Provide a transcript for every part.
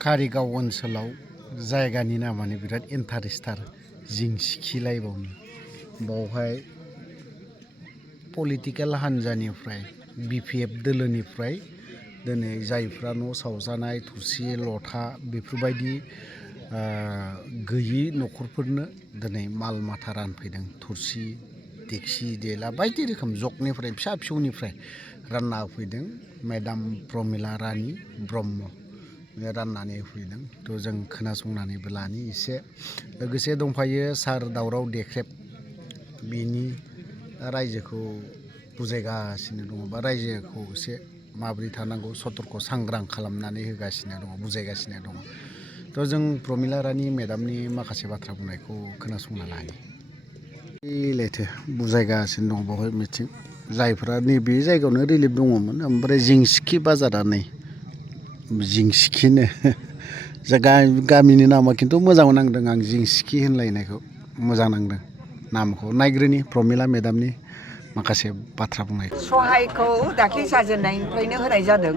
कारिगाव ओनसोलाव जायगानि नामानो बिराद इन्टारेस्टार जिंसिखिलायबावनो बावहाय पलिटिकेल हान्जानिफ्राय बिपिएफ दोलोनिफ्राय दिनै जायफ्रा न' सावजानाय थुरसि लथा बेफोरबायदि गैयि न'खरफोरनो दिनै माल माथा रानफैदों थुरसि देक्सि देला बायदि रोखोम जगनिफ्राय फिसा फिसौनिफ्राय रानना होफैदों मेडाम प्रमिला रानी ब्रह्म राननानै होफैदों थ' जों खोनासंनानैबो लानि एसे लोगोसे दंफायो सार दावराव देख्रेब बिनि रायजोखौ बुजायगासिनो दङ बा रायजोखौ एसे माबोरै थानांगौ सतर्क सांग्रां खालामनानै होगासिनो दङ बुजायगासिनो दङ थ' जों प्रमिला रानी मेडामनि माखासे बाथ्रा बुंनायखौ खोनासंना लानि लैथो बुजायगासिनो दङ बेवहाय मिथिं जायफ्रा नैबे जायगायावनो रिलिफ दङमोन ओमफ्राय जिंसिखि बाजारा नै जिंसिखिनो गामिनि नामा खिन्थु मोजां नांदों आं जिंसिखि होनलायनायखौ मोजां नांदों नामखौ नायग्रोनि प्रमिला मेडामनि माखासे बाथ्रा बुंनाय सहायखौ दाख्लै जाजेननायनिफ्रायनो होनाय जादों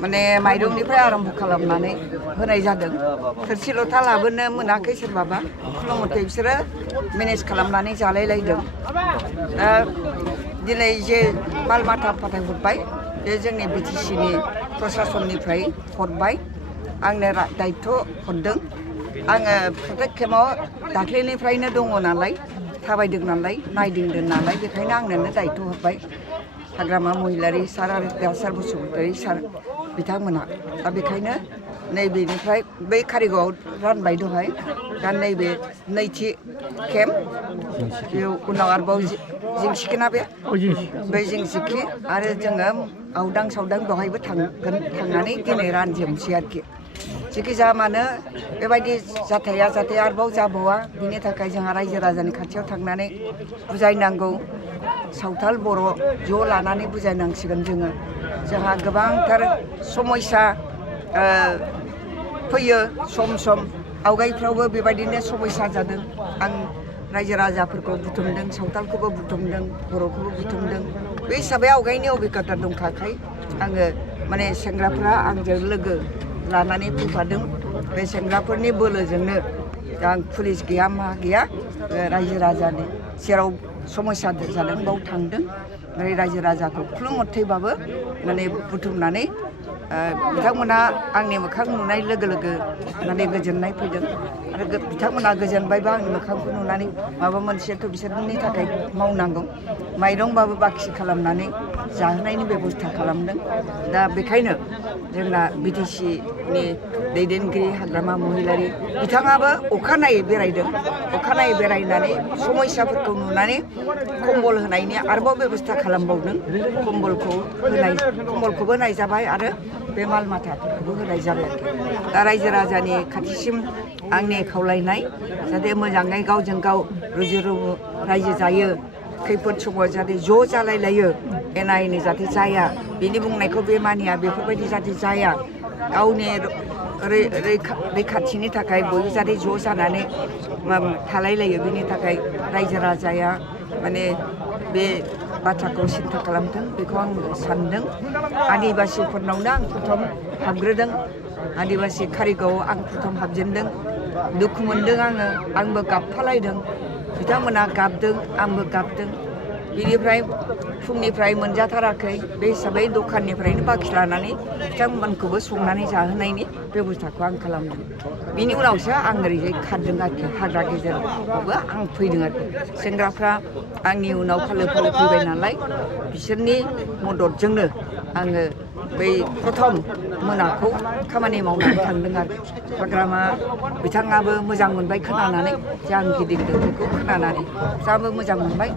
माने माइरंनिफ्राय आरम्भ खालामनानै होनाय जादों थोरसि लथा लाबोनो मोनाखै सोरबाबा खुनुमथे बिसोरो मेनेज खालामनानै जालायलायदों दा दिनै जे माल माथा फाथायहरबाय बे जोंनि बिटिसिनि प्रसासननिफ्राय हरबाय आंनो दायथ' हरदों आङो प्रत्येक खेमाव दाख्लैनिफ्रायनो दङ नालाय थाबायदों नालाय नायदिंदों नालाय बेखायनो आंनोनो दायथ' हरबाय हाग्रामा महिलारि सार आरो देरहासार बसुमतारी सार बिथांमोनहा दा बेखायनो नैबेनिफ्राय बै कारिगावआव रानबाय दहाय दा नैबे नैथि केम्प बेयाव उनाव आरोबाव जिंसिखिना बे जिंसिखि आरो जोङो आवदां सावदां बेवहायबो थांनानै दिनै रानजोबनोसै आरोखि जेखि जाया मानो बेबायदि जाथाया जाहाथे आरोबाव जाबावा बिनि थाखाय जोंहा रायजो राजानि खाथियाव थांनानै बुजायनांगौ सावथाल बर' ज' लानानै बुजायनांसिगोन जोंहा गोबांथार समस्या फैयो सम आवगायफ्रावबो बेबायदिनो समस्या जादों आं रायजो राजाफोरखौ बुथुमदों सावथालखौबो बुथुमदों बर'खौबो बुथुमदों बे हिसाबै आवगायनि अबिगथा दंखाखाय आङो माने सेंग्राफ्रा आंजों लोगो लानानै फैफादों बे सेंग्राफोरनि बोलोजोंनो आं पुलिस गैया मा गैया रायजो राजानि जेराव समस्या जादों बाव थांदों ओमफ्राय रायजो राजाखौ खुनुमथेबाबो माने बुथुमनानै बिथांमोना आंनि मोखां नुनाय लोगो लोगो माने गोजोननाय फैदों आरो बिथांमोना गोजोनबायबा आंनि मोखांखौ नुनानै माबा मोनसेथ' बिसोरनि थाखाय मावनांगौ माइरंबाबो बाखि खालामनानै जाहोनायनि बेबस्था खालामदों दा बेखायनो जोंना बिटिसिनि दैदेनगिरि हाग्रामा महिलारि बिथाङाबो अखानायै बेरायदों अखानायै बेरायनानै समस्याफोरखौ नुनानै कम्बल होनायनि आरोबाव बेबस्था खालामबावदों कम्बलखौबो होनाय जाबाय आरो बे माल माथाफोरखौबो होनाय जाबाय दा रायजो राजानि खाथिसिम आंनि खावलायनाय जाहाथे मोजाङै गावजों गाव रुजु रुमु रायजो जायो खैफोद समाव जाहाथे ज' जालायलायो एना एनि जाहाथे जाया बिनि बुंनायखौ बे मानिया बेफोरबायदि जाहाथे जाया गावनि रैखाथिनि थाखाय बयबो जाहाथे ज' जानानै थालायलायो बिनि थाखाय रायजो राजाया माने बे बाथ्राखौ सिन्था खालामदों बेखौ आं सानदों आदिबासिफोरनावनो आं प्रथम हाबग्रोदों आदिबासि कारिगावआव आं प्रथम हाबजेनदों दुखु मोनदों आंबो गाबफालायदों बिथांमोना गाबदों आंबो गाबदों बिनिफ्राय फुंनिफ्राय मोनजाथाराखै बे हिसाबै दखाननिफ्रायनो बाखि लानानै बिथांमोनखौबो संनानै जाहोनायनि बेबस्थाखौ आं खालामदों बिनि उनावसो आं ओरैजाय खारदों आरोखि हाग्रा गेजेरावबो आं फैदों आरोखि सेंग्राफ्रा आंनि उनाव फालो फालो फैबाय नालाय बिसोरनि मददजोंनो आङो बै प्रथम मोनाखौ खामानि मावनानै थांदों आरो हाग्रामा बिथाङाबो मोजां मोनबाय खोनानानै जे आं गिदिंदों बेखौ खोनानानै बिथाङाबो मोजां मोनबाय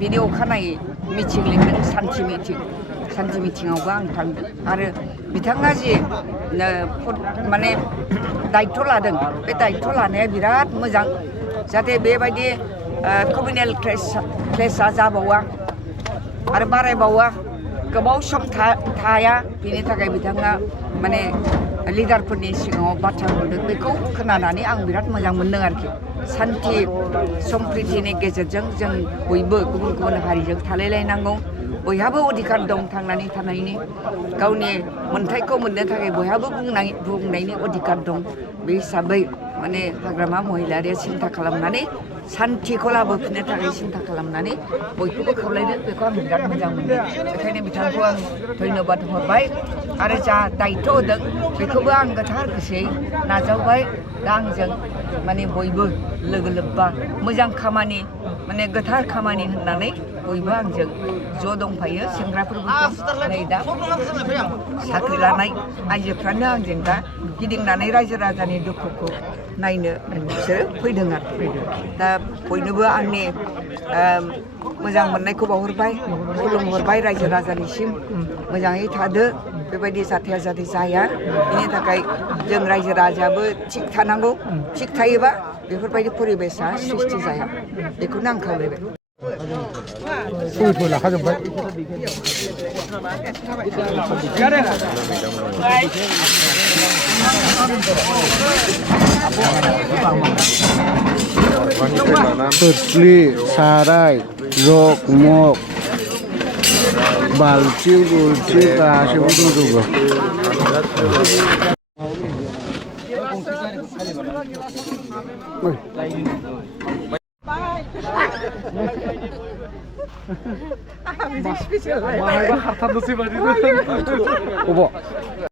बिनि अखानायै मिटिं लिंदों सान्थि मिटिङावबो आं थांदों आरो बिथाङा जे माने दायथ' लादों बे दायथ' लानाया बिराद मोजां जाहाथे बेबायदि कमिउनेल केसा जाबावा आरो बारायबावा गोबाव सम थाया बिनि थाखाय बिथाङा माने लिडारफोरनि सिगाङाव बाथ्रा बुंदों बेखौ खोनानानै आं बिराद मोजां मोनदों आरोखि सान्थि सम्प्रितिनि गेजेरजों जों बयबो गुबुन गुबुन हारिजों थालायलायनांगौ बयहाबो अधिकार दं थांनानै थानायनि गावनि मोन्थायखौ मोननो थाखाय बयहाबो बुंनायनि अधिकार दं बे हिसाबै माने हाग्रामा महिलारिया सिन्था खालामनानै सान्थिखौ लाबोफिननो थाखाय सिन्था खालामनानै बयखौबो खावलायदों बेखौ आं बिराद मोजां मोनदों बेखायनो बिथांखौ आं धन्यबाद हरबाय आरो जा दायित्व होदों बेखौबो आं गोथार गोसोयै नाजावबाय दा आंजों माने बयबो लोगो लोब्बा मोजां खामानि माने गोथार खामानि होननानै बयबो आंजों ज' दंफायो सेंग्राफोरबो दं नै दा साख्रि लानाय आइजोफ्रानो आंजों दा गिदिंनानै रायजो राजानि दुखुखौ नायनो बिसोरो फैदों आरो दा बयनोबो आंनि मोजां मोननायखौ बावहरबाय खुलुमहरबाय रायजो राजानिसिम मोजाङै थादो बेबायदि जाथाया जाहाथे जाया बेनि थाखाय जों रायजो राजायाबो थिग थानांगौ थिग थायोबा बेफोरबायदि परिबेसा सृष्टि जाया बेखौनो आं खावलायबाय खोस्लि साराय जग मग बाल्थिं बुल्थिं गासैबो दंजोबो Mahal ba kartan nasıl var?